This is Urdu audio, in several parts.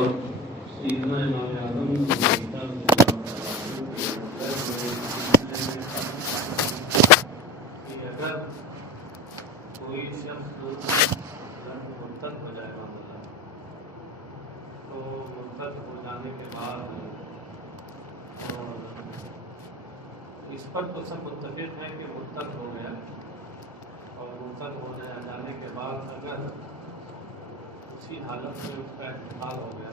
سیدنا امام اعظم کہ اگر کوئی شخص مرتد ہو جائے گا تو مرتد ہو جانے کے بعد اور اس پر تو سب متفق ہے کہ مرتد ہو گیا، اور مرتد ہو جانے کے بعد اگر اسی حالت میں اس کا انتقال ہو گیا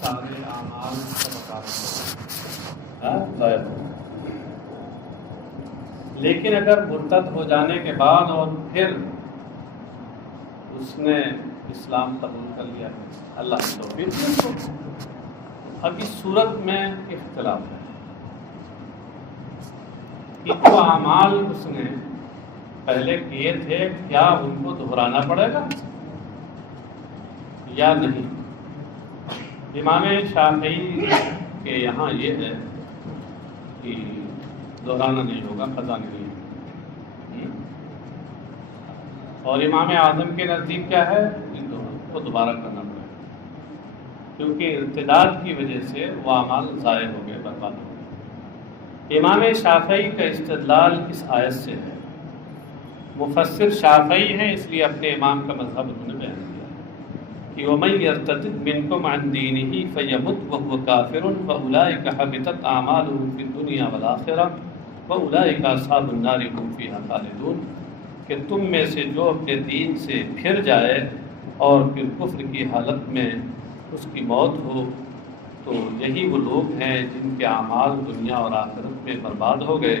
سارے اعمال لیکن اگر مرتد ہو جانے کے بعد اور پھر اس نے اسلام قبول کر لیا اللہ کی توفیق سے، اب اس صورت میں اختلاف ہے کہ جو اعمال اس نے پہلے کیے تھے کیا ان کو دہرانا پڑے گا یا نہیں۔ امام شافعی کے یہاں یہ ہے کہ دہرانا نہیں ہوگا، قضا نہیں ہے، اور امام اعظم کے نزدیک کیا ہے ان کو دوبارہ کرنا پڑے گا، کیونکہ ارتداد کی وجہ سے وہ اعمال ضائع ہو گئے، برباد ہو گئے۔ امام شافعی کا استدلال اس آیت سے ہے، مفسر شافعی ہیں اس لیے اپنے امام کا مذہب انہوں نے بیان کیا کہ وَمَن يَرْتَدِدْ مِنْكُمْ عَنْ دِينِهِ فَيَمُتْ وَهُوَ كَافِرٌ فَأُولَٰئِكَ حَبِطَتْ أَعْمَالُهُمْ فِي الدُّنْيَا وَالْآخِرَةِ وَأُولَٰئِكَ أَصْحَابُ النَّارِ هُمْ فِيهَا خَالِدُونَ کہ تم میں سے جو اپنے دین سے پھر جائے اور پھر کفر کی حالت میں اس کی موت ہو تو یہی وہ لوگ ہیں جن کے اعمال دنیا اور آخرت میں برباد ہو گئے،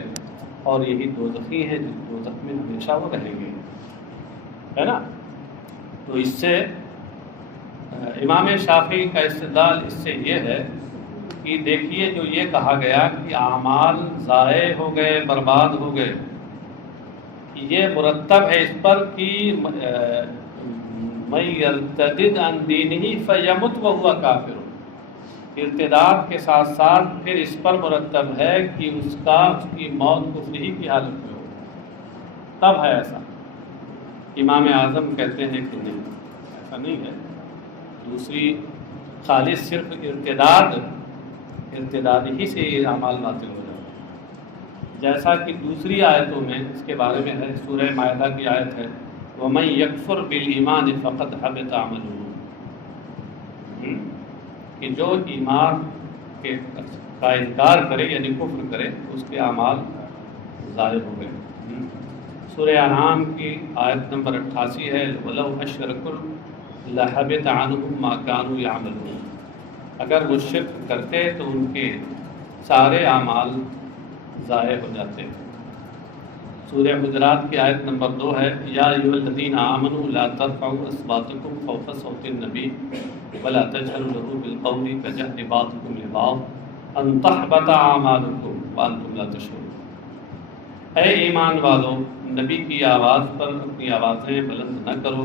اور یہی دوزخی ہیں جو دوزخ میں ہمیشہ وہ رہیں گے، ہے نا۔ تو اس سے امام شافعی کا استدلال اس سے یہ ہے کہ دیکھیے جو یہ کہا گیا کہ اعمال ضائع ہو گئے، برباد ہو گئے، یہ مرتب ہے اس پر کہ مَن يَرْتَدِدْ عَنْ دِينِهِ فَيَمُتْ وَهُوَ كَافِرٌ، ارتداد کے ساتھ ساتھ پھر اس پر مرتب ہے کہ اس کی موت کفر ہی کی حالت میں ہو، تب ہے ایسا۔ امام اعظم کہتے ہیں کہ نہیں، ایسا نہیں ہے، دوسری خالص صرف ارتداد ہی سے یہ اعمال باطل ہو جاتے ہیں، جیسا کہ دوسری آیتوں میں اس کے بارے میں ہے، سورہ مائدہ کی آیت ہے وَمَن يَكْفُرْ بِالْإِيمَانِ فَقَدْ حَبِطَ عَمَلُهُ، کہ جو ایمان کا انکار کرے یعنی کفر کرے اس کے اعمال ضائع ہو گئے۔ سورہ انعام کی آیت نمبر 88 ہے وَلَوْ أَشْرَكُوا لَحَبِطَ عَنْهُمْ مَا كَانُوا يَعْمَلُونَ، اگر وہ شرک کرتے تو ان کے سارے اعمال ضائع ہو جاتے۔ سورہ حجرات کی آیت نمبر 2 ہے یا ایھا الذین آمنوا لا ترفعوا اصواتکم فوق صوت النبی ولا تجهروا له بالقول كجهر بعضكم لبعض ان تحبط اعمالكم وانتم لا تشعرون، اے ایمان والو نبی کی آواز پر اپنی آوازیں بلند نہ کرو،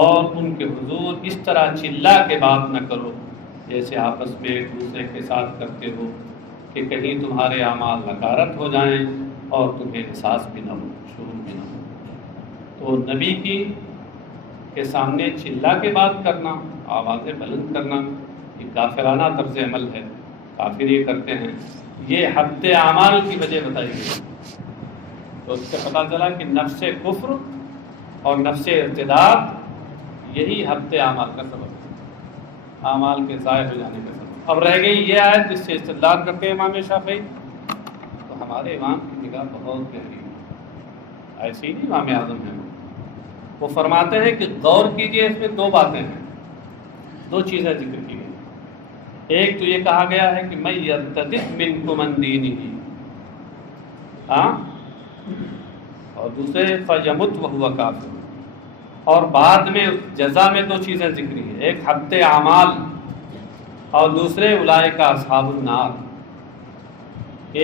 اور ان کے حضور اس طرح چلا کے بات نہ کرو جیسے آپس میں ایک دوسرے کے ساتھ کرتے ہو کہ کہیں تمہارے اعمال نکارت ہو جائیں اور تمہیں احساس بھی نہ ہو، شعور بھی نہ ہو۔ تو نبی کے سامنے چلا کے بات کرنا، آوازیں بلند کرنا، یہ کافرانہ طرز عمل ہے، کافر یہ کرتے ہیں، یہ حبط اعمال کی وجہ بتائی گئی۔ تو اس سے پتہ چلا کہ نفس کفر اور نفس ارتداد یہی حبط اعمال کا سبب ہے، اعمال کے ضائع ہو جانے کا سبب۔ اب رہ گئی یہ آیت جس سے استدلال کرتے ہیں امام شافعی، تو ہمارے امام کی نگاہ بہت گہری ہے، ایسی نہیں امام اعظم ہیں، وہ فرماتے ہیں کہ غور کیجئے، اس میں دو باتیں ہیں، دو چیزیں ذکر کی گئی۔ ایک تو یہ کہا گیا ہے کہ مَن يَرْتَدِدْ مِنْكُمْ عَنْ دِينِهِ، اور دوسرے فَيَمُتْ وَهُوَ كَافِرٌ، اور بعد میں جزا میں دو چیزیں ذکری ہیں، ایک حبط اعمال اور دوسرے اولئک اصحاب النار۔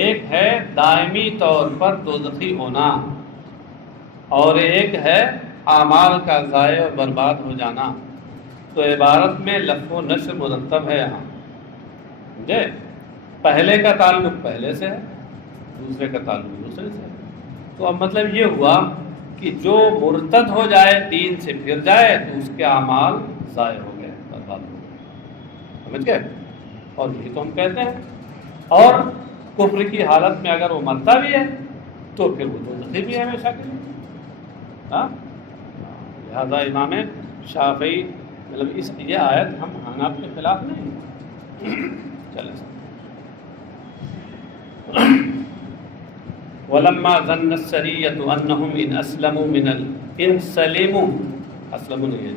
ایک ہے دائمی طور پر دوزخی ہونا، اور ایک ہے اعمال کا ضائع و برباد ہو جانا۔ تو عبارت میں لفظ و نشر مرتب ہے یہاں، سمجھے؟ پہلے کا تعلق پہلے سے ہے، دوسرے کا تعلق دوسرے سے ہے۔ تو اب مطلب یہ ہوا کہ جو مرتد ہو جائے، دین سے پھر جائے، تو اس کے اعمال ضائع ہو گیا، برباد ہو گیا، سمجھ گئے؟ اور یہی تو ہم کہتے ہیں. اور کفر کی حالت میں اگر وہ مرتا بھی ہے تو پھر وہ دوزخی بھی ہے ہمیشہ کے لیے. ہاں، لہٰذا امام شافعی مطلب یہ آیت ہم حناف کے خلاف نہیں. چلیں وَلَمَّا ظَنَّ السَّرِيَّةُ أَنَّهُمْ إِنْ أَسْلَمُوا إِنْ سَلِمُوا أَسْلَمُوا نہیں ہے،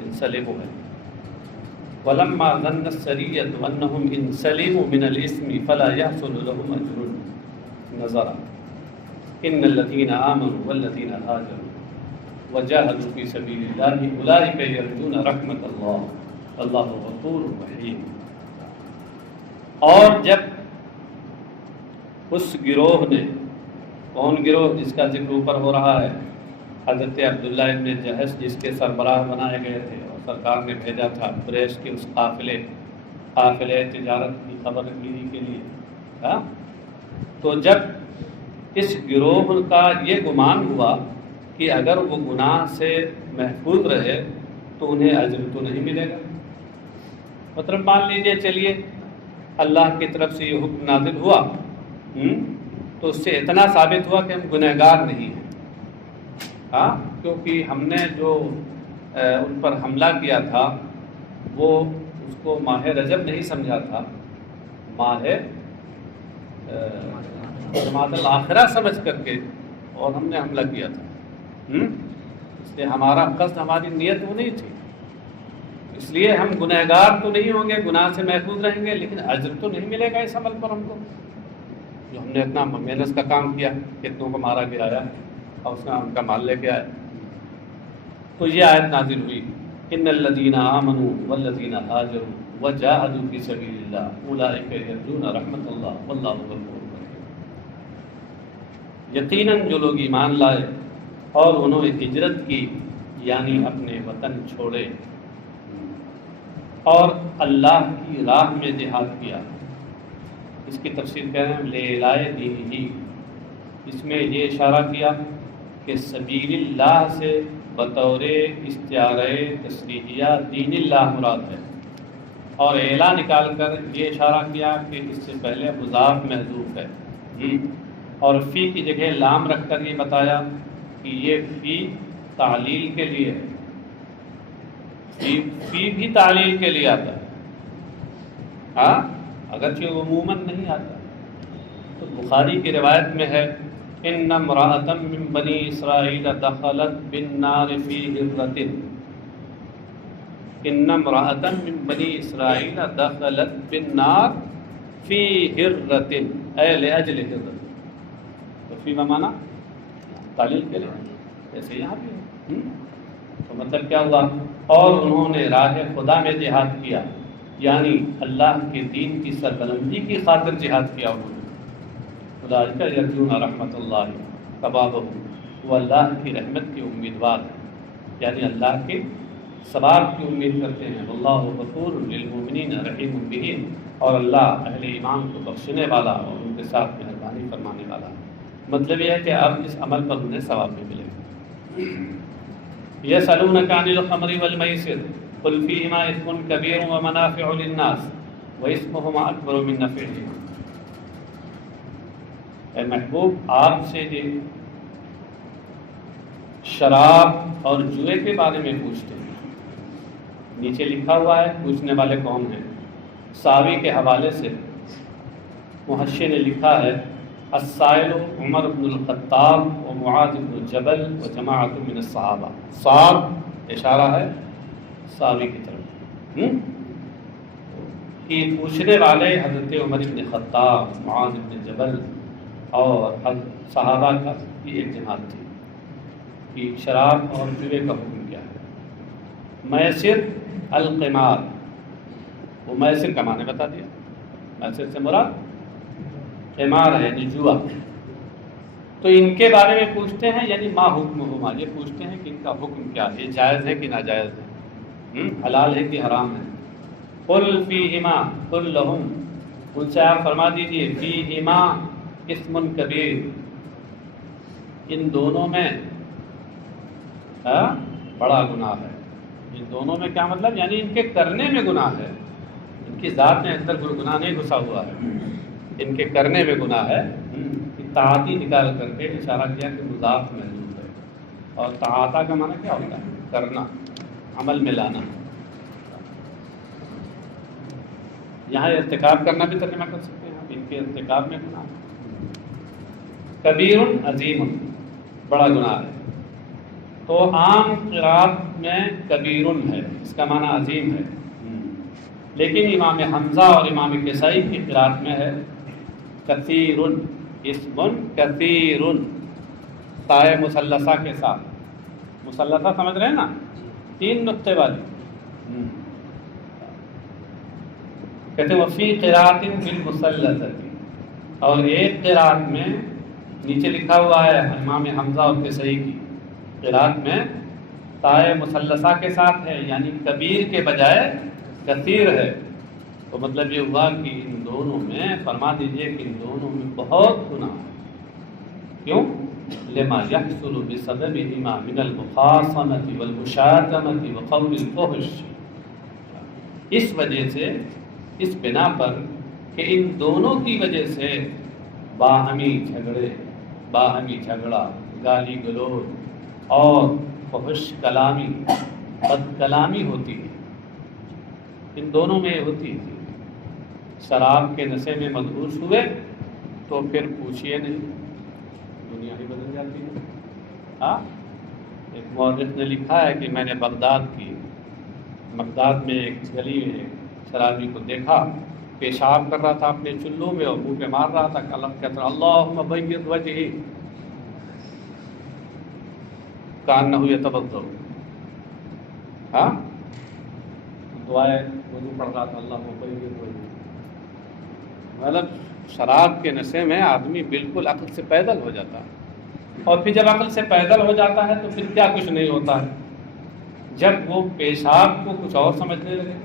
إِنْ سَلِمُوا ہے. وَلَمَّا ظَنَّ السَّرِيَّةُ أَنَّهُمْ إِنْ سَلِمُوا مِنَ الْإِثْمِ فَلَا يَحْصُلُ لَهُمْ أَجْرٌ نَظَرًا إِنَّ الَّذِينَ آمَنُوا وَالَّذِينَ هَاجَرُوا وَجَاهَدُوا فِي سَبِيلِ اللَّهِ أُولَٰئِكَ يَرْجُونَ رَحْمَةَ اللَّهِ وَاللَّهُ غَفُورٌ رَحِيمٌ. اور جب اس گروہ نے، کون گروہ جس کا ذکر اوپر ہو رہا ہے، حضرت عبداللہ ابن جہش جس کے سربراہ بنائے گئے تھے اور سرکار نے بھیجا تھا قریش کے اس قافلے تجارت کی خبر گیری کے لیے. ہاں، تو جب اس گروہ کا یہ گمان ہوا کہ اگر وہ گناہ سے محفوظ رہے تو انہیں اجر تو نہیں ملے گا. مطلب مان لیجئے چلیے اللہ کی طرف سے یہ حکم نازل ہوا تو اس سے اتنا ثابت ہوا کہ ہم گنہگار نہیں ہیں. ہاں، کیونکہ ہم نے جو ان پر حملہ کیا تھا وہ اس کو ماہ رجب نہیں سمجھا تھا، ماہ جمادی الاخرہ سمجھ کر کے، اور ہم نے حملہ کیا تھا. اس لیے ہمارا قصد، ہماری نیت وہ نہیں تھی. اس لیے ہم گنہگار تو نہیں ہوں گے، گناہ سے محفوظ رہیں گے، لیکن اجر تو نہیں ملے گا اس عمل پر ہم کو جو ہم نے اتنا محنت کا کام کیا، کتنوں کو مارا گرایا اور اس میں ان کا مال لے کے آیا. تو یہ آیت نازل ہوئی، ان الذین آمنوا والذین ہاجروا وجاہدوا فی سبیل اللہ اولئک یرجون رحمۃ اللہ واللہ غفور رحیم. یقیناً جو لوگ ایمان لائے اور انہوں نے ہجرت کی، یعنی اپنے وطن چھوڑے اور اللہ کی راہ میں جہاد کیا. اس کی تفسیر کہہ رہے ہیں لے لائے دین ہی. اس میں یہ اشارہ کیا کہ سبیل اللہ سے بطور استعارہ تصریحیہ دین اللہ مراد ہے، اور اعلیٰ نکال کر یہ اشارہ کیا کہ اس سے پہلے مضاف محذوف ہے، اور فی کی جگہ لام رکھ کر یہ بتایا کہ یہ فی تعلیل کے لیے ہے. فی بھی تعلیل کے لیے آتا ہے، ہاں، اگرچہ عموماً نہیں آتا. تو بخاری کی روایت میں ہے ان امرأة من بنی اسرائیل دخلت بالنار فی ہرۃ، ان امرأة من بنی اسرائیل دخلت بالنار فی ہرۃ اے لاجل ہرۃ. تو فی معنی تعلیل کے لیے، جیسے یہاں بھی ہے. تو مطلب کیا ہوا؟ اور انہوں نے راہ خدا میں جہاد کیا، یعنی اللہ کے دین کی سربلندی کی خاطر جہاد کیا. انہوں نے اولئک یرجون رحمۃ اللہ ثوابہ، وہ اللہ کی رحمت کے امیدوار ہیں، یعنی اللہ کے ثواب کی امید کرتے ہیں. واللہ غفور للمؤمنین رحیم بہم، اور اللہ اہل ایمان کو بخشنے والا اور ان کے ساتھ مہربانی فرمانے والا. مطلب یہ ہے کہ اب اس عمل پر انہیں ثواب بھی ملے گا. یسألونک عن الخمر والمیسر قل فیہما اثم کبیر ومنافع للناس واسمہما اکبر من نفعہما. اے محبوب، آپ سے یہ شراب اور جوئے کے بارے میں پوچھتے ہیں. نیچے لکھا ہوا ہے پوچھنے والے کون ہیں. ساوی کے حوالے سے محشی نے لکھا ہے السائل عمر بن الخطاب و معاذ بن جبل و جماعت من الصحابہ. صاد اشارہ ہے ساوی کی طرف کہ پوچھنے والے حضرت عمر بن خطاب، معاذ بن جبل اور صحابہ کا یہ ایک جماعت تھی کہ شراب اور جوے کا حکم کیا ہے. میسر القمار، وہ میسر کا معنی بتا دیا. میسر سے مراد قمار ہے یعنی جوا. تو ان کے بارے میں پوچھتے ہیں، یعنی ما حکمہما، یہ پوچھتے ہیں کہ ان کا حکم کیا ہے، یہ جائز ہے کہ ناجائز ہے، حلال ہے کہ حرام ہے. قل فیہما، قل لہم، ان سے آپ فرما دیجئے فیہما اسم کبیر، ان دونوں میں بڑا گناہ ہے، ان ان دونوں میں کیا مطلب؟ یعنی ان کے کرنے میں گناہ ہے، ان کی ذات میں اندر گناہ نہیں گھسا ہوا ہے، ان کے کرنے میں گناہ ہے۔ تعاتی نکال کر کے اشارہ کیا کہ مضاف محذوف ہے، اور تعاطا کا معنی کیا ہوتا ہے؟ کرنا، عمل میں لانا۔ یہاں ارتکاب کرنا بھی ترجمہ کر سکتے ہیں، ان کے ارتکاب میں گناہ ہے۔ کبیر عظیم، بڑا گناہ ہے، تو عام قرات میں کبیر ہے، اس کا معنی عظیم ہے، لیکن امام حمزہ اور امام کسائی کی قرات میں ہے کثیر، اسم کثیر، تائے مثلثہ کے ساتھ۔ مثلثہ سمجھ رہے ہیں نا، 3 نقطے والی۔ کہتے وفی قرات بالمثلثۃ، اور ایک قرات میں نیچے لکھا ہوا ہے امام حمزہ اور کسائی کی قرات میں تائے مثلثہ کے ساتھ ہے، یعنی کبیر کے بجائے کثیر ہے۔ تو مطلب یہ ہوا کہ ان دونوں میں، فرما دیجئے کہ ان دونوں میں بہت گناہ ہے۔ کیوں؟ لما يحصل بسببهما من المخاصمة والمشاتمة وقول الفحش، اس وجہ سے، اس بنا پر کہ ان دونوں کی وجہ سے باہمی جھگڑا، گالی گلوچ اور فحش کلامی، بد کلامی ہوتی ہے، ان دونوں میں ہوتی ہے۔ شراب کے نشے میں مدہوش ہوئے تو پھر پوچھئے نہیں، دنیا ہی بدل جاتی ہے۔ ہاں، ایک مورخ نے لکھا ہے کہ میں نے بغداد میں ایک گلی میں ایک شرابی کو دیکھا، پیشاب کر رہا تھا اپنے چلوں میں اور منہ پہ مار رہا تھا، کلم کہتا رہا اللہم بیض وجہی، کانہ یتبضع، ہاں، دعائے وضو پڑھ رہا تھا اللہم بیض وجہی۔ مطلب شراب کے نشے میں آدمی بالکل عقل سے پیدل ہو جاتا ہے، اور پھر جب عقل سے پیدل ہو جاتا ہے تو پھر کیا کچھ نہیں ہوتا ہے۔ جب وہ پیشاب کو کچھ اور سمجھنے لگے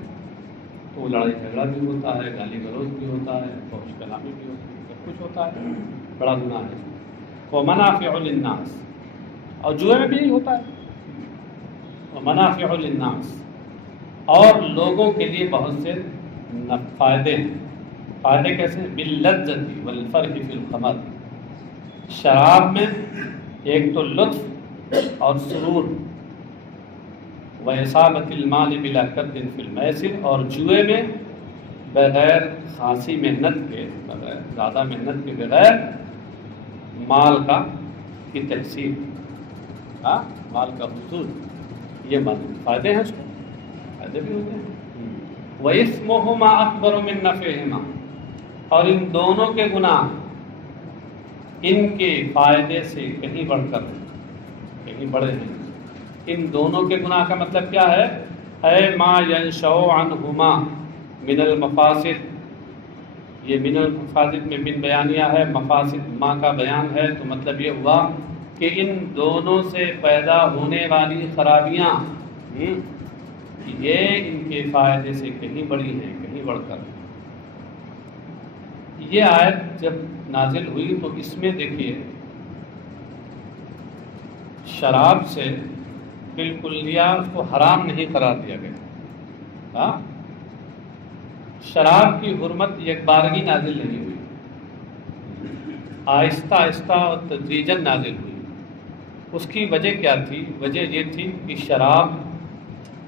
تو وہ لڑائی جھگڑا بھی ہوتا ہے، گالی گلوچ بھی ہوتا ہے، فحش کلامی بھی ہوتی ہے، سب کچھ ہوتا ہے، بڑا گناہ ہے۔ ومنافع للناس، اور جوئے میں بھی یہی ہوتا ہے، ومنافع للناس، اور لوگوں کے لیے بہت سے فائدے ہیں۔ فائدے کیسے؟ باللذۃ والفرح فی الخمر، شراب میں ایک تو لطف اور سرور، وَإِصَابَةِ الْمَالِ بِلَا كَدٍّ فِي الْمَيْسِرِ، اور جوئے میں بغیر خاصی محنت کے، بغیر زیادہ محنت کے بغیر مال کی تحصیل، مال کا حصول، یہ فائدے ہیں، اس کو فائدے بھی ہوتے ہیں۔ وَإِثْمُهُمَا أَكْبَرُ مِن نَّفْعِهِمَا، اور ان دونوں کے گناہ ان کے فائدے سے کہیں بڑھ کر، کہیں بڑے ہیں۔ ان دونوں کے گناہ کا مطلب کیا ہے؟ اے ما ينشأ عنہما من المفاسد، یہ من المفاسد میں من بیانیہ ہے، مفاسد ما کا بیان ہے، تو مطلب یہ ہوا کہ ان دونوں سے پیدا ہونے والی خرابیاں یہ ان کے فائدے سے کہیں بڑی ہیں، کہیں بڑھ کر۔ یہ آیت جب نازل ہوئی تو اس میں دیکھیے شراب سے بالکلیہ اس کو حرام نہیں قرار دیا گیا، شراب کی حرمت ایک بارگی نازل نہیں ہوئی، آہستہ آہستہ اور تدریجاً نازل ہوئی۔ اس کی وجہ کیا تھی؟ وجہ یہ تھی کہ شراب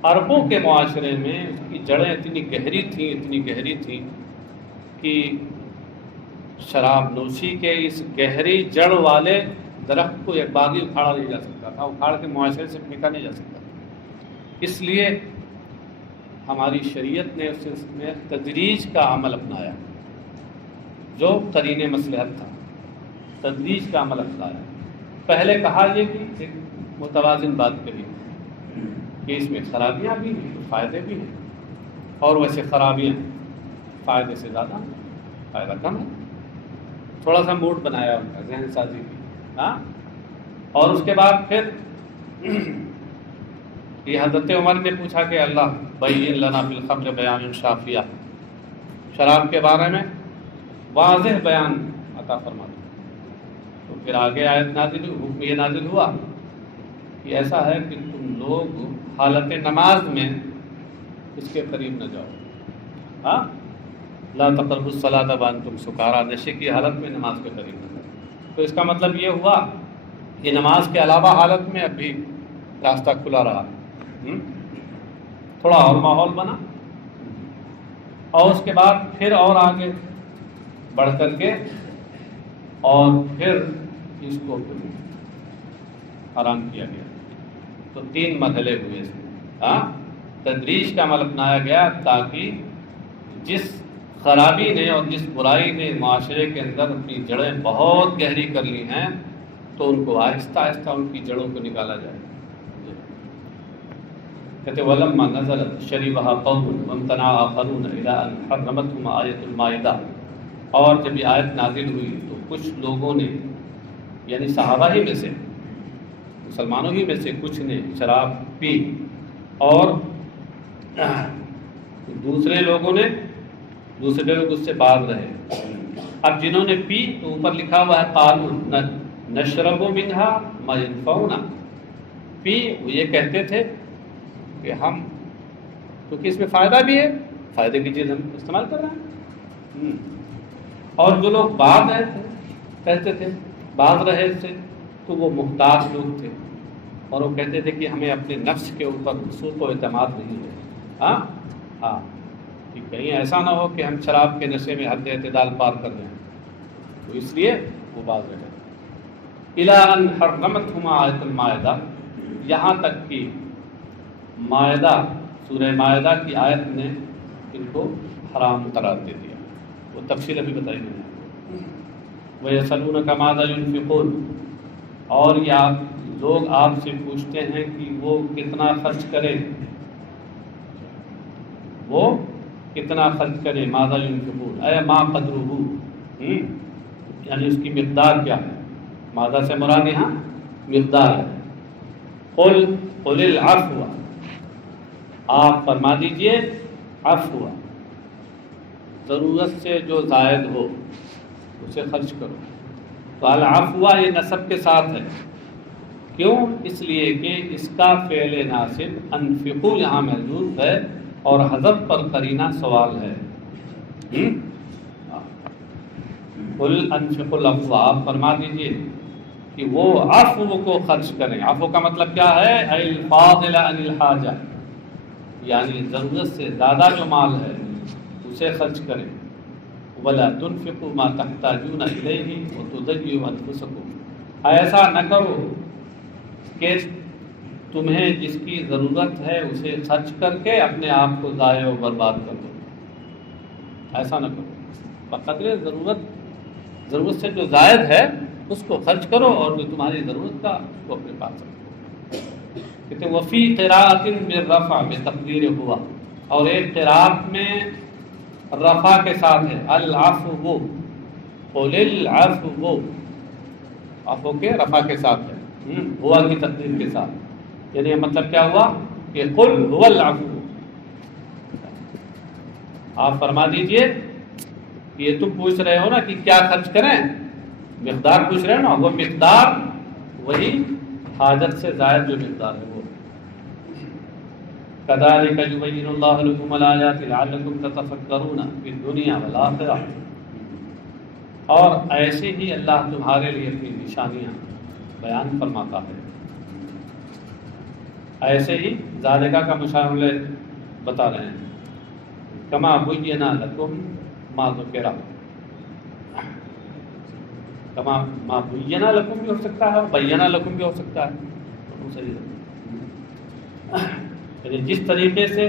عربوں کے معاشرے میں اس کی جڑیں اتنی گہری تھیں کہ شراب نوشی کے اس گہری جڑ والے درخت کو ایک بار ہی اکھاڑا نہیں جا سکتا تھا، اکھاڑ کے معاشرے سے پھینکا نہیں جا سکتا تھا۔ اس لیے ہماری شریعت نے اس میں تدریج کا عمل اپنایا، جو قرین مصلحت تھا، تدریج کا عمل اپنایا۔ پہلے کہا یہ کہ ایک متوازن بات کہی کہ اس میں خرابیاں بھی ہیں، فائدے بھی ہیں، اور ویسے خرابیاں فائدے سے زیادہ، فائدہ کم ہے۔ تھوڑا سا موڈ بنایا ان کا، ذہن سازی کی، اور اس کے بعد پھر یہ حضرت عمر نے پوچھا کہ اللہ بین لنا فی الخمر بیان شافیہ، شراب کے بارے میں واضح بیان عطا فرما دو۔ تو پھر آگے آیت نازل، حکم یہ نازل ہوا کہ ایسا ہے کہ تم لوگ حالت نماز میں اس کے قریب نہ جاؤ. ہاں، لا تقربوا الصلاۃ وانتم سکارا، نشے کی حالت میں نماز کے قریب نہ جاؤ. تو اس کا مطلب یہ ہوا کہ نماز کے علاوہ حالت میں اب بھی راستہ کھلا رہا. تھوڑا اور ماحول بنا، اور اس کے بعد پھر اور آگے بڑھ کر کے اور پھر اس کو حرام کیا گیا. تو 3 مرحلے ہوئے اس میں. تدریج کا عمل اپنایا گیا تاکہ جس خرابی نے اور جس برائی نے معاشرے کے اندر اپنی جڑیں بہت گہری کر لی ہیں تو ان کو آہستہ آہستہ ان کی جڑوں کو نکالا جائے. کہتے وَلَمَّا نَزَلَتْ شَرِبَهَا قَوْمٌ وَامْتَنَعَ آخَرُونَ إِلَىٰ أَنْ حَرَّمَتْهُمْ آیَةُ الْمَائِدَةِ، اور جب یہ آیت نازل ہوئی تو کچھ لوگوں نے، یعنی صحابہ ہی میں سے، مسلمانوں ہی میں سے کچھ نے شراب پی، اور دوسرے لوگ اس سے باز رہے. اب جنہوں نے پی تو اوپر لکھا ہوا ہے قالوا نشرب منها ما ينفعنا، پی وہ یہ کہتے تھے کہ ہم، کیونکہ اس میں فائدہ بھی ہے، فائدے کی چیز ہم استعمال کر رہے ہیں. اور جو لوگ باز کہتے تھے باز رہے سے، تو وہ محتاج لوگ تھے اور وہ کہتے تھے کہ ہمیں اپنے نفس کے اوپر وثوق و اعتماد نہیں ہے. ہاں کہ کہیں ایسا نہ ہو کہ ہم شراب کے نشے میں حد اعتدال پار کر رہے ہیں، تو اس لیے وہ باز رہے. اِلیٰ أَنْ حَرَّمَتْهُمْ آیَةُ الْمَائِدَةِ، یہاں تک کہ مائدہ، سورہ مائدہ کی آیت نے ان کو حرام قرار دے دیا. وہ تفصیل ابھی بتائی نہیں ہے. وَيَسْأَلُونَكَ مَاذَا يُنْفِقُونَ، اور یہ لوگ آپ سے پوچھتے ہیں کہ وہ کتنا خرچ کریں، وہ کتنا خرچ کریں. ماذا ينفقون اے ما قدرہ، یعنی اس کی مقدار کیا ہے. ماذا سے مراد یہاں مقدار ہے. قل العفو، آپ فرما دیجئے عفو، ضرورت سے جو زائد ہو اسے خرچ کرو. تو العفو یہ نسب کے ساتھ ہے. کیوں؟ اس لیے کہ اس کا فعل ناصب انفقو یہاں محذوف ہے اور حذف پر قرینہ سوال ہے. قل انفقوا العفو، آپ فرما دیجئے کہ وہ عفو کو خرچ کریں. عفو کا مطلب کیا ہے؟ الفاضل عن الحاجہ، یعنی ضرورت سے زیادہ جو مال ہے اسے خرچ کریں. ولا تنفقوا ما تحتاجون الیہ وتضیعوا انفسکم، ایسا نہ کرو کہ تمہیں جس کی ضرورت ہے اسے خرچ کر کے اپنے آپ کو ضائع و برباد کر دو. ایسا نہ کرو، بقدر ضرورت سے جو زائد ہے اس کو خرچ کرو اور جو تمہاری ضرورت کا اس کو اپنے پاس رکھو. کہتے وفی قراءۃ بالرفع بتقدیر ہوا، اور ایک قراءت میں رفع کے ساتھ ہے العفو، قل العفو، عفو کے رفع کے ساتھ ہے، ہوا کی تقدیر کے ساتھ. یعنی مطلب کیا ہوا کہ قل هو العفو، آپ فرما دیجئے کہ یہ تم پوچھ رہے ہو نا کہ کیا خرچ کریں، مقدار پوچھ رہے ہو نا، وہ مقدار وہی حاجت سے زائد جو مقدار ہے وہ. كذلك يبين الله لكم الآيات لعلكم تتفكرون في الدنيا والآخرة، اور ایسے ہی اللہ تمہارے لیے اپنی نشانیاں بیان فرماتا ہے. ایسے ہی ذالکہ کا مشاملہ بتا رہے ہیں. کما بین لکم ما ذکر، کما ما بین لکم بھی ہو سکتا ہے، بینا لکم بھی ہو سکتا ہے. یعنی جس طریقے سے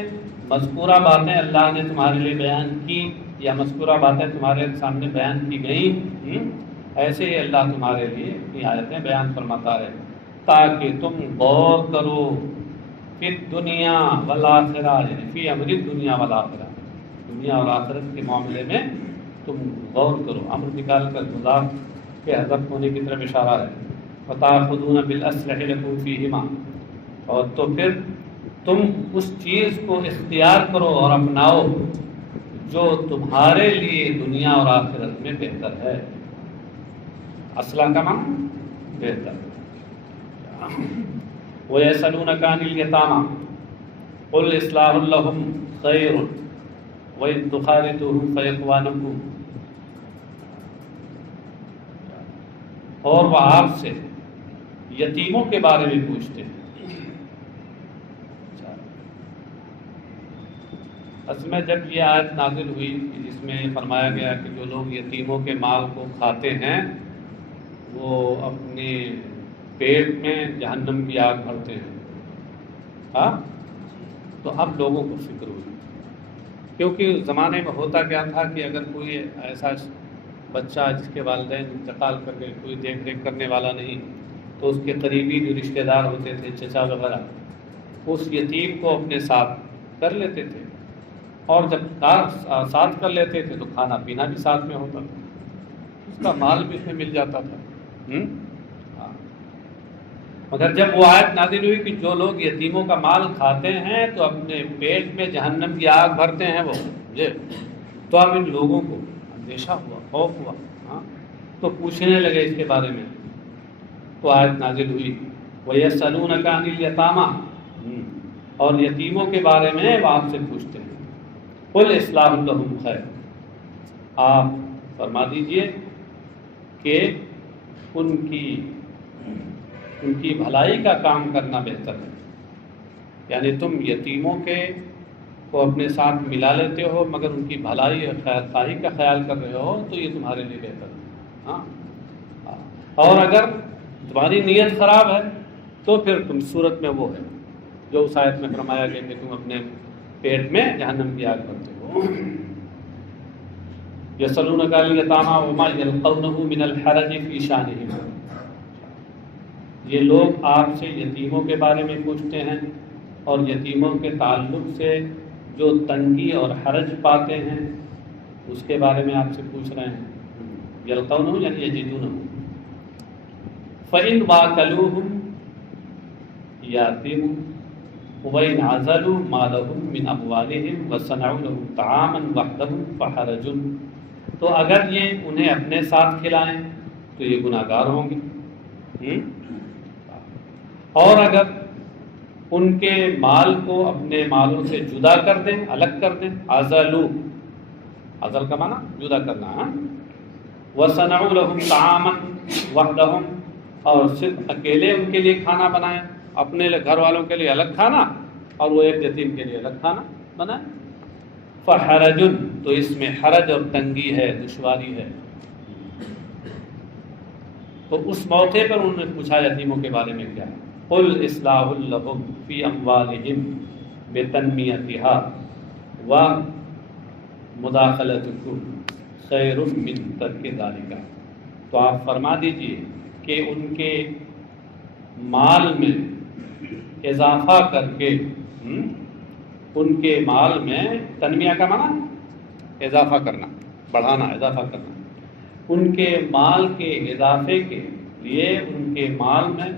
مذکورہ باتیں اللہ نے تمہارے لیے بیان کی یا مذکورہ باتیں تمہارے سامنے بیان کی گئیں، ایسے ہی اللہ تمہارے لیے اپنی آیتیں بیان فرماتا ہے تاکہ تم غور کرو فی الدنیا والآخرہ، یعنی فی امر الدنیا والآخرہ، دنیا اور آخرت کے معاملے میں تم غور کرو. امر نکال کر مضاف کے حذف ہونے کی طرف اشارہ ہے. وَتَأْخُذُونَ بِالْأَصْلَحِ لَكُمْ فِيهِمَا، اور تو پھر تم اس چیز کو اختیار کرو اور اپناؤ جو تمہارے لیے دنیا اور آخرت میں بہتر ہے. اصلاح کا معنی بہتر. وَيَسْأَلُونَكَ عَنِ الْيَتَامَىٰ، قل اصلاح لهم خیر وإن تخالطوهم فإخوانكم، اور وہ آپ سے یتیموں کے بارے میں پوچھتے ہیں۔ اصل میں جب یہ آیت نازل ہوئی جس میں فرمایا گیا کہ جو لوگ یتیموں کے مال کو کھاتے ہیں وہ اپنے پیٹ میں جہنم کی آگ بھرتے ہیں، ہاں، تو اب لوگوں کو فکر ہوئی، کیونکہ اس زمانے میں ہوتا کیا تھا کہ اگر کوئی ایسا بچہ جس کے والدین انتقال کر گئے، کوئی دیکھ ریکھ کرنے والا نہیں، تو اس کے قریبی جو رشتہ دار ہوتے تھے، چچا وغیرہ، اس یتیم کو اپنے ساتھ کر لیتے تھے، اور جب ساتھ کر لیتے تھے تو کھانا پینا بھی ساتھ میں ہوتا تھا، اس کا مال بھی اس میں مل جاتا تھا۔ ہاں، مگر جب وہ آیت نازل ہوئی کہ جو لوگ یتیموں کا مال کھاتے ہیں تو اپنے پیٹ میں جہنم کی آگ بھرتے ہیں وہ، تو اب ان لوگوں کو اندیشہ ہوا، خوف ہوا، ہاں، تو پوچھنے لگے اس کے بارے میں، تو آیت نازل ہوئی وَيَسْأَلُونَكَ عَنِ الْيَتَامَىٰ، اور یتیموں کے بارے میں وہ آپ سے پوچھتے ہیں، قُلْ إِصْلَاحٌ لَهُمْ خَيْرٌ، آپ فرما دیجئے کہ ان کی بھلائی کا کام کرنا بہتر ہے، یعنی تم یتیموں کو اپنے ساتھ ملا لیتے ہو مگر ان کی بھلائی اور خیر خواہی کا خیال کر رہے ہو تو یہ تمہارے لیے بہتر ہے، ہاں، اور اگر تمہاری نیت خراب ہے تو پھر تم صورت میں وہ ہے جو اس آیت میں فرمایا گیا کہ تم اپنے پیٹ میں جہنم کی آگ بھرتے ہو۔ یسألونک عن الیتامی وما یلقونه من الحرج فی شانہم، یہ لوگ آپ سے یتیموں کے بارے میں پوچھتے ہیں اور یتیموں کے تعلق سے جو تنگی اور حرج پاتے ہیں اس کے بارے میں آپ سے پوچھ رہے ہیں۔ یلقونه یعنی یجدونه، فإن واکلوہم یاتیم وإن عزلوا ما لهم من أموالهم وصنعوا لهم طعاما وحدهم فحرج، تو اگر یہ انہیں اپنے ساتھ کھلائیں تو یہ گناہ گار ہوں گے، اور اگر ان کے مال کو اپنے مالوں سے جدا کر دیں، الگ کر دیں، عزلوا، عزل کا معنی جدا کرنا، وصنعوا لهم طعاما وحدهم، اور صرف اکیلے ان کے لیے کھانا بنائیں، اپنے گھر والوں کے لیے الگ کھانا اور وہ ایک یتیم کے لیے الگ کھانا بنائیں، فحرج، تو اس میں حرج اور تنگی ہے، دشواری ہے۔ تو اس موقع پر انہوں نے پوچھا یتیموں کے بارے میں کیا، قل اصلاح لهم فی اموالهم بتنمیتها ومداخلتکم خیر من ترک ذلک، تو آپ فرما دیجئے کہ ان کے مال میں اضافہ کر کے، ان کے مال میں، تنمیہ کا معنی اضافہ کرنا، بڑھانا، اضافہ کرنا، ان کے مال کے اضافے کے لیے ان کے مال میں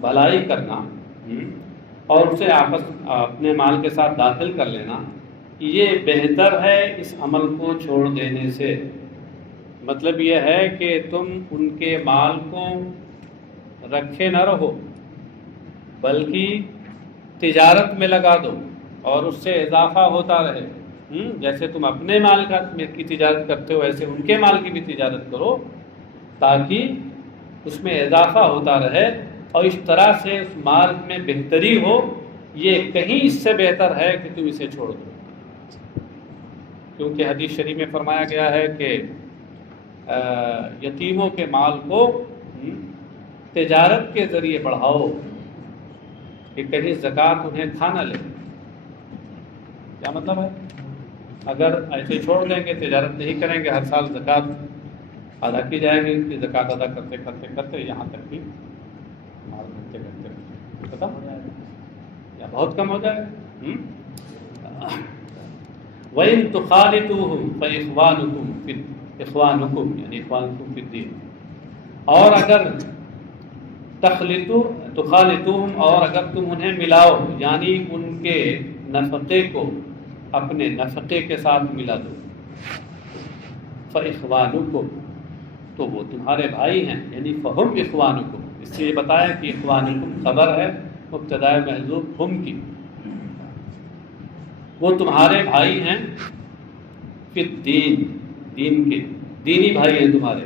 بھلائی کرنا اور اسے اپنے مال کے ساتھ داخل کر لینا، یہ بہتر ہے اس عمل کو چھوڑ دینے سے۔ مطلب یہ ہے کہ تم ان کے مال کو رکھے نہ رہو بلکہ تجارت میں لگا دو اور اس سے اضافہ ہوتا رہے، جیسے تم اپنے مال کی تجارت کرتے ہو ایسے ان کے مال کی بھی تجارت کرو تاکہ اس میں اضافہ ہوتا رہے، اور اس طرح سے اس مال میں بہتری ہو، یہ کہیں اس سے بہتر ہے کہ تم اسے چھوڑ دو، کیونکہ حدیث شریف میں فرمایا گیا ہے کہ یتیموں کے مال کو تجارت کے ذریعے بڑھاؤ کہ کہیں زکوٰۃ انہیں کھا نہ لے۔ کیا مطلب ہے؟ اگر ایسے چھوڑ دیں گے، تجارت نہیں کریں گے، ہر سال زکوٰۃ ادا کی جائے گی، کہ زکوٰۃ ادا کرتے کرتے کرتے یہاں تک کہ مال کرتے کرتے ختم ہو جائے گا یا بہت کم ہو جائے گا۔ وَإِن تُخَالِطُوهُمْ فَإِخْوَانُكُمْ یعنی اخوانکم فی الدین، اور اگر تخالطوہم، اور اگر تم انہیں ملاؤ، یعنی ان کے نفقے کو اپنے نفقے کے ساتھ ملا دو، فاخوانکم، تو وہ تمہارے بھائی ہیں، یعنی فہم اخوانکم، اس سے یہ بتایا کہ اخوانکم خبر ہے مبتدأ محذوف ہم کی، وہ تمہارے بھائی ہیں فی الدین، دین کے دینی بھائی ہیں تمہارے.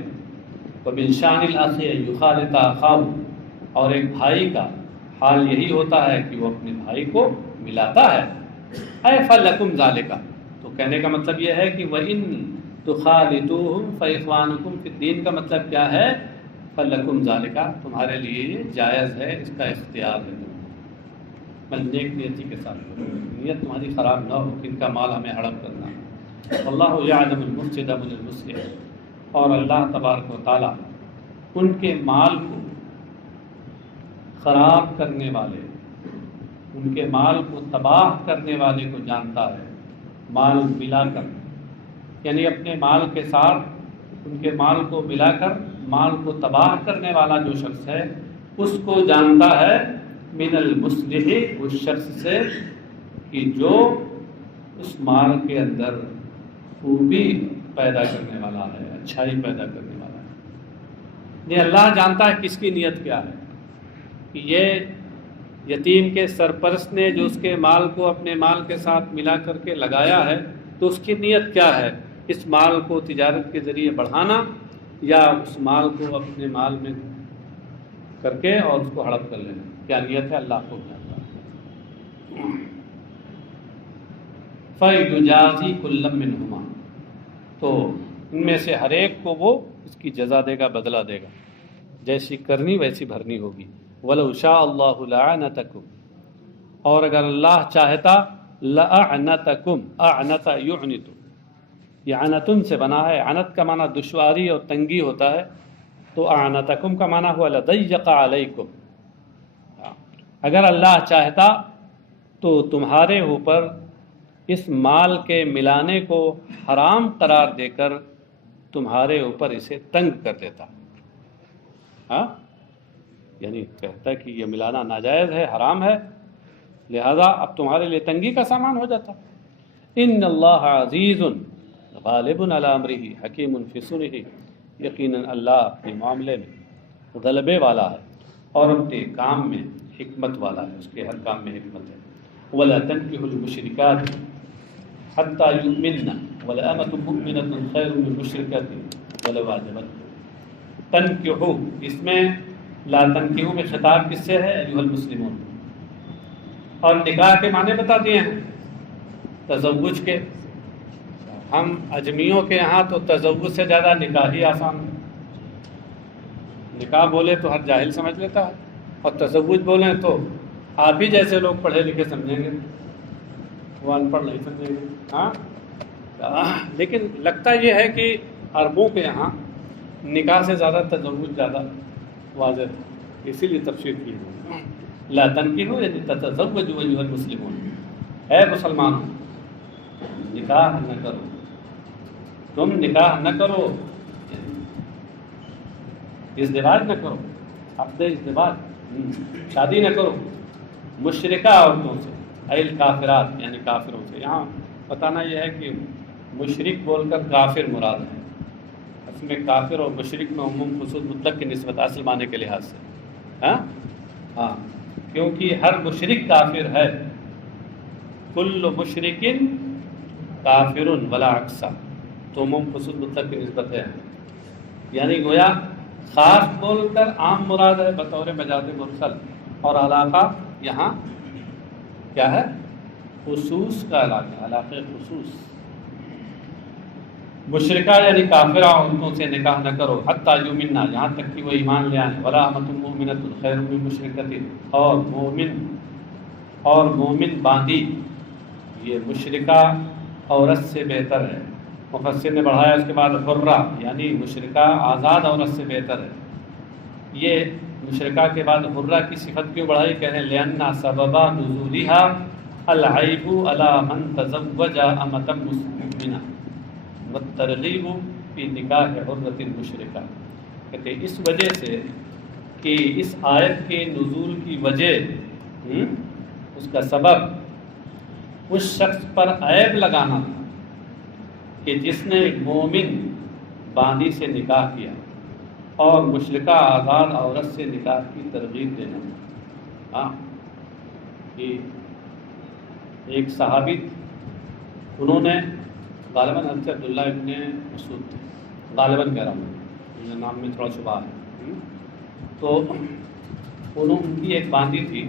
ومن شان الاخ یخالط اخاہ، اور ایک بھائی کا حال یہی ہوتا ہے کہ وہ اپنے بھائی کو ملاتا ہے. اے فلکم ذالک، تو کہنے کا مطلب یہ ہے کہ وَإِن تُخَالِطُوهُمْ فَإِخْوَانُكُمْ فِي الدِّينِ کا مطلب کیا ہے؟ فلکم ذالک، تمہارے لیے یہ جائز ہے، اس کا اختیار ہے. بس نیک نیتی کے ساتھ، نیت تمہاری خراب نہ ہو کہ ان کا مال ہمیں ہڑپ کرنا. اللہ یعلم المفسد من المصلح، اور اللہ تبارک و تعالیٰ ان کے مال کو خراب کرنے والے، ان کے مال کو تباہ کرنے والے کو جانتا ہے. مال ملا کر، یعنی اپنے مال کے ساتھ ان کے مال کو ملا کر مال کو تباہ کرنے والا جو شخص ہے اس کو جانتا ہے. من المصلح، اس شخص سے کہ جو اس مال کے اندر خوبی پیدا کرنے والا ہے، اچھائی پیدا کرنے والا ہے. یہ اللہ جانتا ہے کس کی نیت کیا ہے. کہ یہ یتیم کے سرپرست نے جو اس کے مال کو اپنے مال کے ساتھ ملا کر کے لگایا ہے، تو اس کی نیت کیا ہے؟ اس مال کو تجارت کے ذریعے بڑھانا، یا اس مال کو اپنے مال میں کر کے اور اس کو ہڑپ کر لینا. کیا نیت ہے اللہ کو جانتا ہے. فَيُجَازِي كُلًّا مِّنْهُمَا، تو ان میں سے ہر ایک کو وہ اس کی جزا دے گا، بدلہ دے گا، جیسی کرنی ویسی بھرنی ہوگی. وَلَوْ شَاءَ اللَّهُ لَأَعْنَتَكُمْ، اور اگر اللہ چاہتا لَأَعْنَتَكُمْ، أَعْنَتَ يُعْنِتُ، یہ عنتن سے بنا ہے. عنت کا معنی دشواری اور تنگی ہوتا ہے، تو اعنتکم کا معنی ہوا لضیق علیکم. اگر اللہ چاہتا تو تمہارے اوپر اس مال کے ملانے کو حرام قرار دے کر تمہارے اوپر اسے تنگ کر دیتا. ہاں، یعنی کہتا ہے کہ یہ ملانا ناجائز ہے، حرام ہے، لہذا اب تمہارے لیے تنگی کا سامان ہو جاتا. ان اللہ عزیز غالب علی امرہ حکیم فی صنعہ، یقیناً اللہ اپنے معاملے میں غلبے والا ہے اور اپنے کام میں حکمت والا ہے، اس کے ہر کام میں حکمت ہے. ولا تنکحوا المشرکات حتی یؤمنن ولأمۃ مؤمنۃ خیر من مشرکۃ ولو اعجبتکم. تنکحوا، اس میں لا تنکحوا میں خطاب کس سے ہے؟ ایھا المسلمون. اور نکاح کے معنی بتا دیے ہیں تزوج کے. ہم اجمیوں کے یہاں تو تزوج سے زیادہ نکاح ہی آسان ہے. نکاح بولے تو ہر جاہل سمجھ لیتا ہے، اور تزوج بولیں تو آپ ہی جیسے لوگ پڑھے لکھے سمجھیں گے، وہ ان پڑھ نہیں سمجھیں گے. ہاں، لیکن لگتا یہ ہے کہ عربوں کے یہاں نکاح سے زیادہ تزوج زیادہ واضح ہے، اسی لیے تفسیر کی ہے. لا تنکحوا یعنی تتزوجوا ایھا المسلمون، اے مسلمانوں نکاح نہ کرو، تم نکاح نہ کرو، ازدواج نہ کرو، عقد ازدواج، شادی نہ کرو مشرکہ عورتوں سے، ایل کافرات یعنی کافروں سے. یہاں بتانا یہ ہے کہ مشرک بول کر کافر مراد ہے. اصل میں کافر اور مشرک میں عموم خصوص مطلق کی نسبت اصل معنی کے لحاظ سے. ہاں، کیونکہ ہر مشرک کافر ہے. کل مشرک کافر ولا عکسہ، تو عموم خصوص مطلق کی نسبت ہے. یعنی گویا خاص بول کر عام مراد ہے بطور مجاز مرسل، اور علاقہ یہاں کیا ہے؟ خصوص کا علاقہ، علاقہ خصوص. مشرکہ یعنی کافرہ عورتوں سے نکاح نہ کرو، حتی یؤمنن، یہاں تک کہ وہ ایمان لے آئیں. ولا امۃ مؤمنۃ خیر من مشرکۃ، اور مومن باندی یہ مشرکہ عورت سے بہتر ہے. مفسر نے بڑھایا اس کے بعد حرہ، یعنی مشرکہ آزاد عورت سے بہتر ہے. یہ مشرکہ کے بعد حرہ کی صفت کیوں بڑھائی؟ کہنے لأن سبب نزولها العیب علی من تزوج امۃ مؤمنہ والترغیب فی نکاح حرۃ مشرکہ. کہتے ہیں اس وجہ سے کہ اس آیت کے نزول کی وجہ، اس کا سبب اس شخص پر عیب لگانا تھا کہ جس نے ایک مومن باندی سے نکاح کیا، اور مشرکہ آزاد عورت سے نکاح کی ترغیب دینا. کہ ایک صحابی انہوں نے غالباً حضرت عبداللہ ابن مسعود تھے، غالباً کہہ رہا ہوں، میرے نام میں تھوڑا شبہ ہے، تو ان کی ایک باندھی تھی،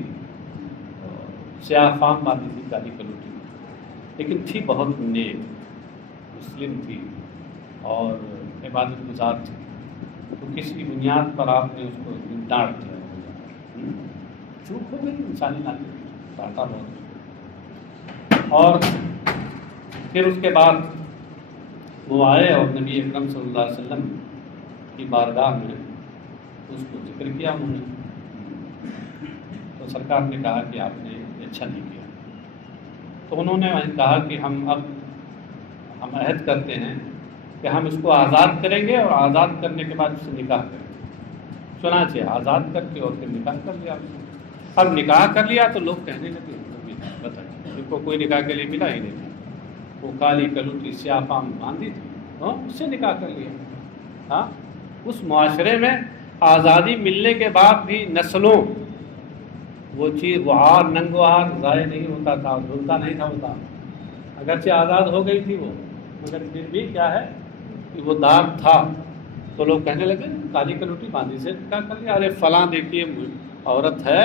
سیاہ فام باندھی تھی، کالی کلوٹی، لیکن تھی بہت نیک، مسلم تھی اور عبادت گزار تھی، تو کسی بنیاد پر آپ نے اس کو ڈانٹ دیا، چوک ہو گئی انسانی ناطے، ڈانٹا بہت، اور پھر اس کے بعد وہ آئے اور نبی اکرم صلی اللہ علیہ وسلم کی بارگاہ میں اس کو ذکر کیا انہوں نے، تو سرکار نے کہا کہ آپ نے اچھا نہیں کیا، تو انہوں نے کہا کہ ہم عہد کرتے ہیں کہ ہم اس کو آزاد کریں گے اور آزاد کرنے کے بعد اس سے نکاح کریں گے، چنانچہ آزاد کر کے اور پھر نکاح کر لیا اس سے۔ اب نکاح کر لیا تو لوگ کہنے لگے بتائیے ان کو کوئی نکاح کے لیے ملا ہی نہیں، وہ کالی کلوٹی سیاہ فام باندھی تھی، اس سے نکاح کر لیا۔ ہاں، اس معاشرے میں آزادی ملنے کے بعد بھی نسلوں وہ چیز، وہ آر ننگ و آر ضائع نہیں ہوتا تھا، دھلتا نہیں تھا ہوتا، اگرچہ آزاد ہو گئی تھی وہ، مگر پھر بھی کیا ہے کہ وہ داغ تھا، تو لوگ کہنے لگے کالی کلوٹی باندھی سے نکاح کر لیا، ارے فلاں دیکھیے عورت ہے،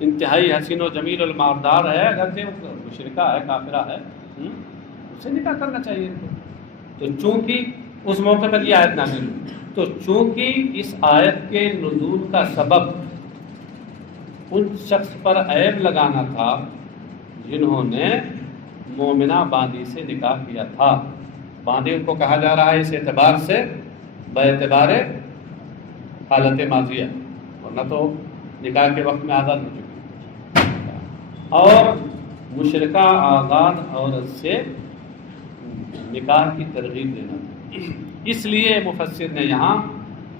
انتہائی حسین و جمیل الماردار ہے، اگرچہ وہ مشرکہ ہے، کافرہ ہے، اس سے نکاح کرنا چاہیے ان کو۔ تو چونکہ اس موقع پر یہ آیت نازل ہوئی، تو چونکہ اس آیت کے نزول کا سبب ان شخص پر عیب لگانا تھا جنہوں نے مومنہ باندھی سے نکاح کیا تھا، باندھی ان کو کہا جا رہا ہے اس اعتبار سے باعتبار حالت ماضیہ، ورنہ تو نکاح کے وقت میں آزاد ہو چکی، اور مشرکہ آزاد عورت سے نکاح کی ترغیب دینا، اس لیے مفسر نے یہاں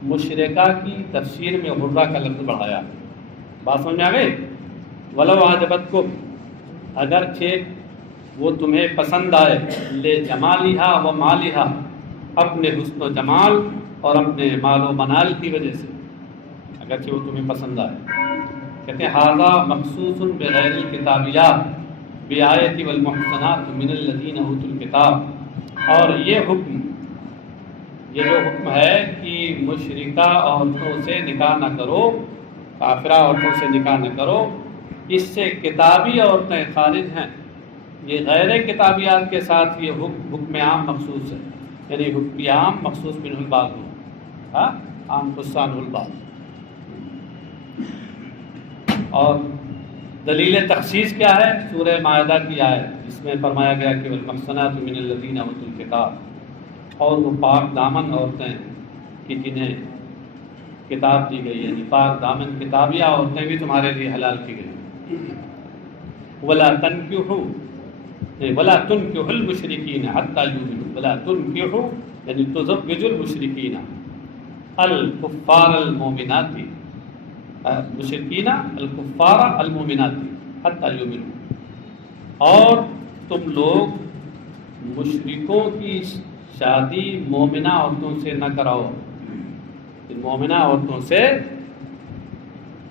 مشرکہ کی تفسیر میں حرہ کا لفظ بڑھایا۔ بات سمجھ میں آ گئی؟ ولو عجبتکم، اگرچہ وہ تمہیں پسند آئے، لے جمالہا و مالہا، اپنے حسن و جمال اور اپنے مال و منال کی وجہ سے، اگرچہ وہ تمہیں پسند آئے۔ کہتے ہیں ھذا مخصوص بغیر الکتابیات بآیت والمحصنات من الذین اوتوا الکتاب، اور یہ جو حکم ہے کہ مشرکہ عورتوں سے نکاح نہ کرو، کافرہ عورتوں سے نکاح نہ کرو، اس سے کتابی عورتیں خارج ہیں، یہ غیر کتابیات کے ساتھ یہ حکم عام مخصوص ہے، یعنی حکم عام مخصوص منہ البعض ہو، عام خصان البعض۔ اور دلیل تخصیص کیا ہے؟ سورہ مائدہ کی آیت، جس میں فرمایا گیا کہ والمحصنات من الذین اوتوا الکتاب، اور وہ پاک دامن عورتیں کہ جنہیں کتاب دی گئی، یعنی پاک دامن کتابیہ عورتیں بھی تمہارے لیے حلال کی گئی۔ ولا تنکحوا، ولا تنکحوا المشرکین حتی یؤمنوا، ولا تنکحوا یعنی تزوجوا المشرکین الکفار المؤمنات، مشرکین الکفار المؤمنات حتی یؤمنوا، اور تم لوگ مشرکوں کی شادی مومنہ عورتوں سے نہ کراؤ، مومنہ عورتوں سے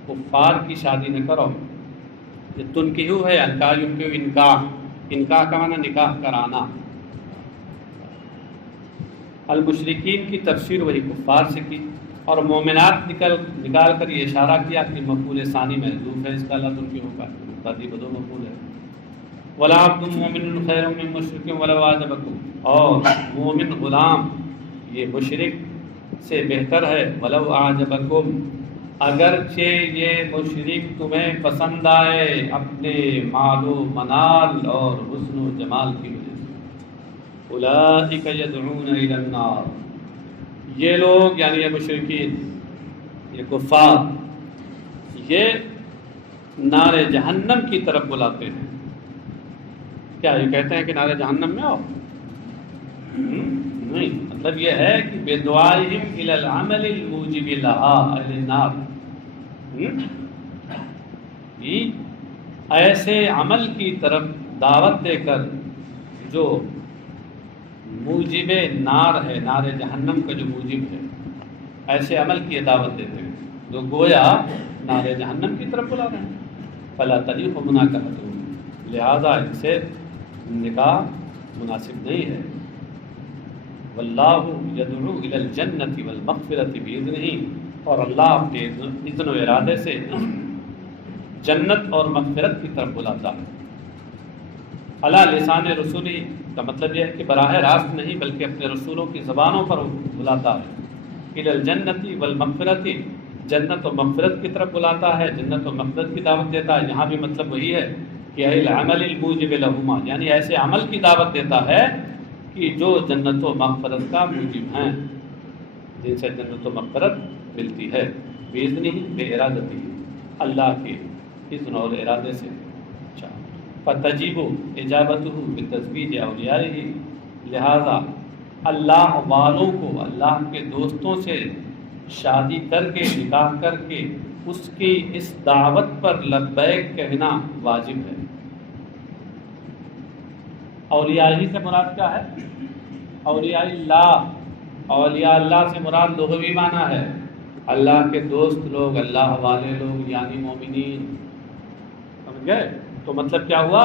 کفار کی شادی نہ کرو۔ یہ تنکحو ہے، انکاح ینکحو، انکاح، انکاح کا معنی نکاح کرانا۔ المشرکین کی تفسیر وہی کفار سے کی، اور مومنات نکال کر یہ اشارہ کیا کہ مفعول ثانی محذوف ہے اس کا، لا تنکحو کا مبتدی بدو مفعول ہے۔ ولا عبد مومن خیر من مشرک ولو اعجبکم، اور مومن غلام یہ مشرک سے بہتر ہے، ولو اعجبکم، اگرچہ یہ مشرک تمہیں پسند آئے اپنے مال و منال اور حسن و جمال کی وجہ سے۔ اولئک یدعون الی النار، یہ لوگ یعنی یہ مشرکین، یہ کفار، یہ نار جہنم کی طرف بلاتے ہیں۔ کیا یہ کہتے ہیں کہ نار جہنم میں آؤ؟ نہیں، مطلب یہ ہے کہ بدعائہم الی العمل الموجب لہا اہل النار، ایسے عمل کی طرف دعوت دے کر جو موجب نار ہے، نار جہنم کا جو موجب ہے، ایسے عمل کی دعوت دیتے ہیں جو گویا نار جہنم کی طرف بلا رہے ہیں۔ فلا تلیق مناکحتہم، لہذا ان سے نکاح مناسب نہیں ہے۔ واللہ یدعو الی الجنۃ والمغفرۃ بإذنہ، اور اللہ اپنے اذن و ارادے سے جنت اور مغفرت کی طرف بلاتا ہے۔ علی لسان رسولی کا مطلب یہ ہے کہ براہ راست نہیں بلکہ اپنے رسولوں کی زبانوں پر بلاتا ہے۔ الی الجنۃ والمغفرۃ، جنت و مغفرت کی طرف بلاتا ہے، جنت و مغفرت کی دعوت دیتا ہے۔ یہاں بھی مطلب وہی ہے کہ العمل الموجب لہما، یعنی ایسے عمل کی دعوت دیتا ہے کہ جو جنت و مغفرت کا موجب ہیں، جن سے جنت و مغفرت ملتی ہے۔ بإذنہ بے ارادتی، اللہ کے اذن اور ارادے سے۔ فتجب اجابتہ بتزویج اولیائہ، لہذا اللہ والوں کو، اللہ کے دوستوں سے شادی کر کے، نکاح کر کے اس کی اس دعوت پر لبیک کہنا واجب ہے۔ اولیاء ہی سے مراد کیا ہے؟ اولیاء اللہ، اولیاء اللہ سے مراد لغوی معنی ہے اللہ کے دوست لوگ، اللہ والے لوگ، یعنی مومنین۔ سمجھ گئے؟ تو مطلب کیا ہوا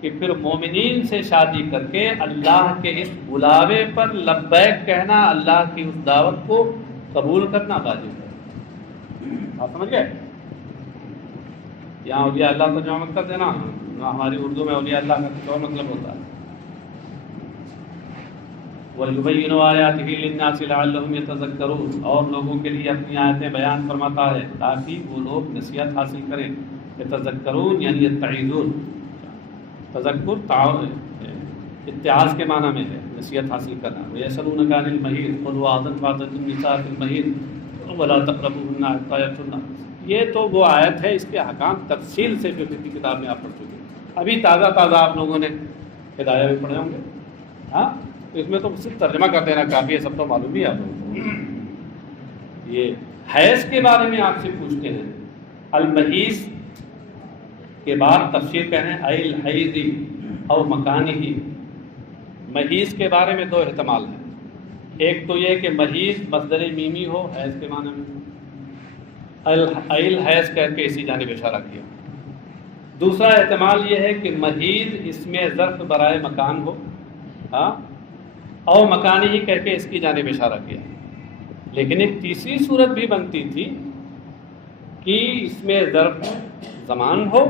کہ پھر مومنین سے شادی کر کے اللہ کے اس بلاوے پر لبیک کہنا، اللہ کی اس دعوت کو قبول کرنا واجب ہے۔ آپ سمجھ گئے؟ یہاں اولیاء اللہ کو جمع کر دینا، ہماری اردو میں اولیاء اللہ کا کچھ اور مطلب ہوتا ہے۔ وَيُبَيِّنُ آيَاتِهِ لِلنَّاسِ لَعَلَّهُمْ يَتَذَكَّرُونَ، اور لوگوں کے لیے اپنی آیتیں بیان فرماتا ہے تاکہ وہ لوگ نصیحت حاصل کریں۔ یتذکرون یعنی یتعظون، تذکر اتعاظ کے معنی میں ہے، نصیحت حاصل کرنا۔ وَيَسْأَلُونَكَ عَنِ الْمَحِيضِ قُلْ هُوَ أَذًى فَاعْتَزِلُوا النِّسَاءَ فِي الْمَحِيضِ وَلَا تَقْرَبُوهُنَّ حَتَّىٰ يَطْهُرْنَ۔ یہ تو وہ آیت ہے، اس کے احکام تفصیل سے جو کی کتاب میں آپ پڑھ چکے ہیں، ابھی تازہ آپ لوگوں نے ہدایہ بھی پڑھے ہوں گے۔ ہاں، اس میں تو صرف ترجمہ کر دینا کافی ہے، سب تو معلوم ہی ہے آپ لوگوں کو۔ یہ حیض کے بارے میں آپ سے پوچھتے ہیں، المحیض کے بعد تفسیر کہیں ای الحیض او مکانہ۔ محیض کے بارے میں دو احتمال ہیں، ایک تو یہ کہ محیض مصدر میمی ہو حیض کے معنی میں، ای الحیض کہہ کے اسی جانب اشارہ کیا۔ دوسرا احتمال یہ ہے کہ محیض اس میں ظرف برائے مکان ہو، ہاں، او مکانی ہی کہہ کے اس کی جانب اشارہ کیا۔ لیکن ایک تیسری صورت بھی بنتی تھی کہ اس میں ظرف زمان ہو،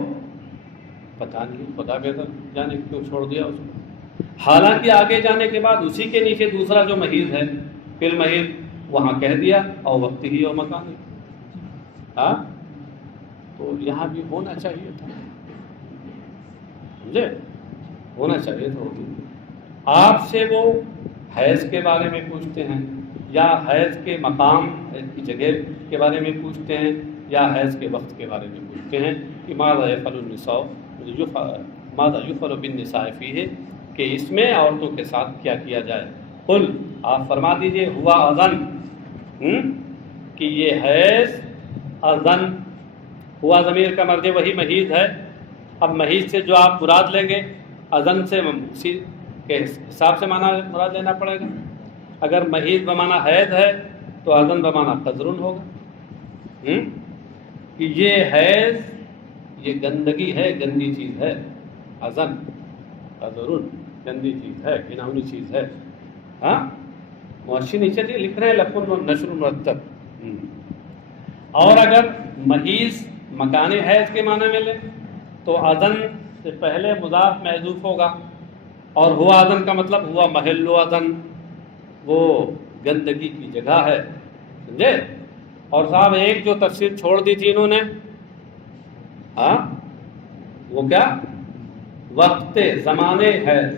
پتہ نہیں خدا بہتر جانے کیوں چھوڑ دیا اس کو، حالانکہ آگے جانے کے بعد اسی کے نیچے دوسرا جو محیض ہے فی المحیض وہاں کہہ دیا او وقت ہی او مکان ہی۔ ہاں، تو یہاں بھی ہونا چاہیے تھا، سمجھے؟ ہونا چاہیے تھا۔ آپ سے وہ حیض کے بارے میں پوچھتے ہیں، یا حیض کے مقام، حیض کی جگہ کے بارے میں پوچھتے ہیں، یا حیض کے وقت کے بارے میں پوچھتے ہیں کہ ماذا یفعل النساء، ماذا یفعل بالنساء فیہ، کہ اس میں عورتوں کے ساتھ کیا کیا جائے۔ قل، آپ فرما دیجئے، ہوا اذن، کہ یہ حیض اذن، ہوا ضمیر کا مرجع وہی محیض ہے۔ اب محیض سے جو آپ مراد لیں گے، اذن سے اسی کے حساب سے معنی مراد لینا پڑے گا۔ اگر محیض بمعنی حیض ہے تو اذن بمعنی قذرن ہوگا، کہ یہ حیض یہ گندگی ہے، گندی چیز ہے۔ اذن قذرن گندی چیز ہے، گھناؤنی چیز ہے۔ ہاں، مؤشر نیچے جی لکھ رہے ہیں لفظ و نشر مرتب۔ اور اگر محیض مکان حیض کے معنی میں لیں تو اذن سے پہلے مضاف محذوف ہوگا، اور ہوا اذن کا مطلب ہوا محل و اذن، وہ گندگی کی جگہ ہے، سمجھے؟ اور صاحب ایک جو تفسیر چھوڑ دی تھی انہوں نے، ہاں، وہ کیا؟ وقت زمانے حیض،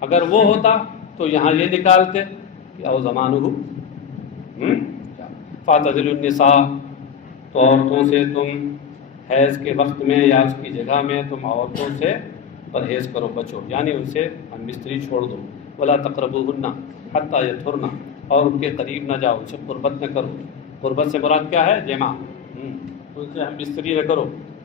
اگر وہ ہوتا تو یہاں یہ نکالتے کہ او زمانہ، فاعتزلوا النساء، تو عورتوں سے تم حیض کے وقت میں یا اس کی جگہ میں تم عورتوں سے پرہیز کرو، بچو، یعنی ان سے ہم بستری چھوڑ دو۔ ولا تقربوهن حتى يطهرن، اور ان کے قریب نہ جاؤ، ان سے قربت نہ کرو۔ قربت سے مراد کیا ہے؟ جماع، ان سے ہم بستری نہ کرو۔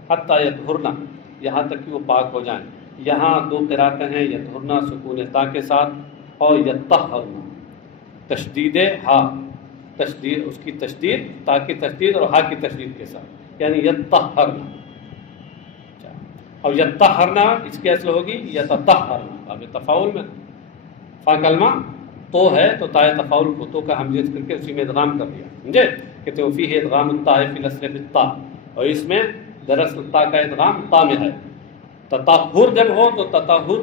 حتى يطهرن، یہاں تک کہ وہ پاک ہو جائیں۔ یہاں دو قراتیں ہیں، يطهرن سکون تا کے ساتھ، اور يطهرن تشدید ہا، تشدید اس کی تشدید، تا کی تشدید اور ہا کی تشدید کے ساتھ، یعنی يطهرن۔ اور یطہرنا اس کی اصل ہوگی یتطہرنا، اب تفاعل میں فا کلمہ تو ہے تو تائے تفاعل کو تو کا ہمزیت کر کے اسی میں ادغام کر دیا، سمجھے کہ توفیہ ادغام الطاء فی الاصل بالطاء، اور اس میں دراصل تا کا ادغام تا میں ہے۔ تطہر جب ہو تو تطہر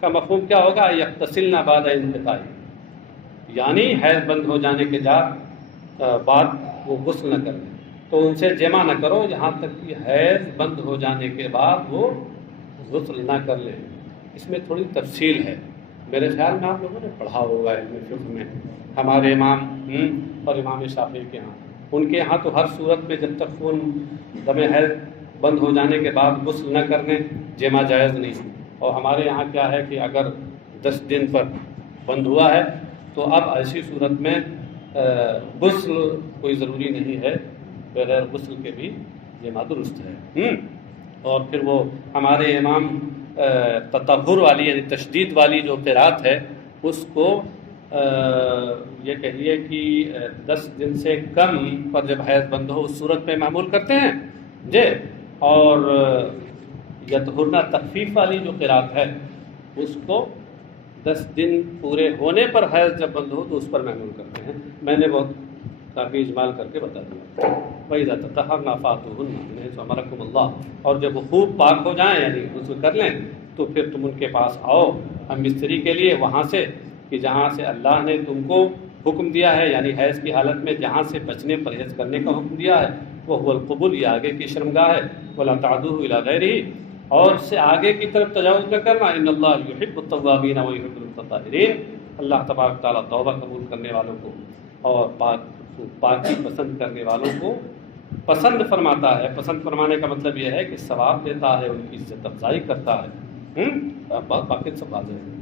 کا مفہوم کیا ہوگا؟ یغتسلن بعد انقطاع، یعنی حیض بند ہو جانے کے بعد وہ غسل نہ کریں، تو ان سے جمع نہ کرو یہاں تک کہ حیض بند ہو جانے کے بعد وہ غسل نہ کر لیں۔ اس میں تھوڑی تفصیل ہے، میرے خیال میں آپ لوگوں نے پڑھا ہوگا علم فقہ میں، ہمارے امام اور امام شافعی کے ہاں، ان کے ہاں تو ہر صورت میں جب تک خون دم حیض بند ہو جانے کے بعد غسل نہ کرنے جمع جائز نہیں، اور ہمارے یہاں کیا ہے کہ اگر 10 دن پر بند ہوا ہے تو اب ایسی صورت میں غسل کوئی ضروری نہیں ہے، بغیر غسل کے بھی جمع درست ہے۔ اور پھر وہ ہمارے امام تطہر والی یعنی تشدید والی جو قرات ہے اس کو یہ کہیے کہ 10 دن سے کم پر جب حیض بند ہو اس صورت پہ معمول کرتے ہیں جی، اور یطہرنا تخفیف والی جو قرات ہے اس کو 10 دن پورے ہونے پر حیض جب بند ہو تو اس پر معمول کرتے ہیں۔ میں نے بہت کافی اجمال کر کے بتا دیا۔ وَإِذَا تَطَهَّرْنَ فَأْتُوهُنَّ فَأَمَرَكُمُ اللَّهُ، اور جب وہ خوب پاک ہو جائیں یعنی غسل کر لیں تو پھر تم ان کے پاس آؤ ہم بستری کے لیے وہاں سے کہ جہاں سے اللہ نے تم کو حکم دیا ہے، یعنی حیض کی حالت میں جہاں سے بچنے پرہیز کرنے کا حکم دیا ہے، وہ هو القبول، یہ آگے کی شرمگاہ ہے، وَلَا تَعْدُوهُ إِلَىٰ غَيْرِهِ، اور اس سے آگے کی طرف تجاوز نہ کرنا، إِنَّ اللَّهَ يُحِبُّ التَّوَّابِينَ وَيُحِبُّ الْمُتَطَہِّرِينَ، اللہ تبارک تعالیٰ توبہ قبول کرنے والوں کو اور پاکی پسند کرنے والوں کو پسند فرماتا ہے۔ پسند فرمانے کا مطلب یہ ہے کہ ثواب دیتا ہے، ان کی عزت افزائی کرتا ہے۔ باقی سب واضح ہے۔